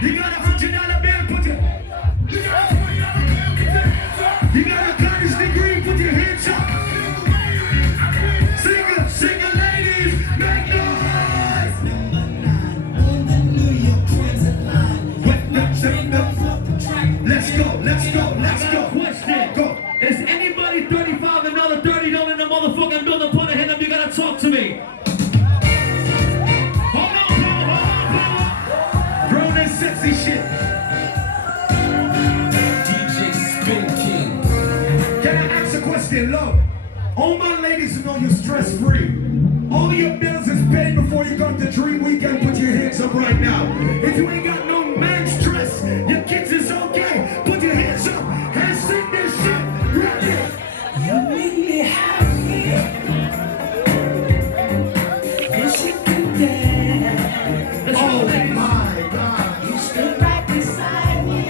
You got $100 bill, put your. You got a college degree, put your hands up. Single ladies, make noise. Let's go. Question. Go. Is anybody 35 and another 30 down in the motherfucking building? Put a hand up, you gotta talk to me. Hold on. Grown and sexy shit. DJ Spin King. Can I ask a question, love? All my ladies who know you're stress-free. All your bills is paid before you got the dream weekend. Put your hands up right now. If you ain't got no man stress, your kids is okay. Put your hands up and sing this shit right here. You make me happy. Yes, you can dance. Oh my God. You stood right beside me.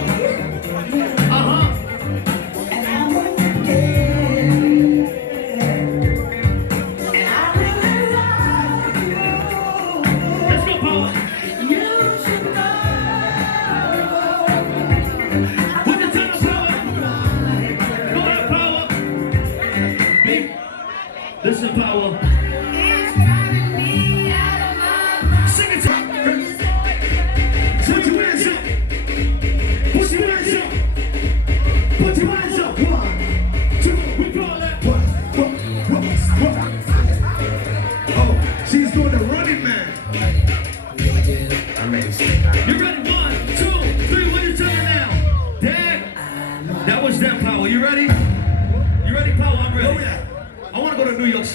And I want to dance. And I really love you. Let's go, Paula. You should know. Put the time up, Paula. Go ahead, Paula. Big. Listen, Paula. It's driving me out of my mind. Sing it to me. Put your hands up. Put your hands up. Put your hands up. 1, 2, we call that. What? Oh, she's doing the running man. I'm ready to You ready? 1, 2, 3. What you telling now? Dad? That was them, Powell. You ready? You ready, Powell? I'm ready. I want to go to New York City.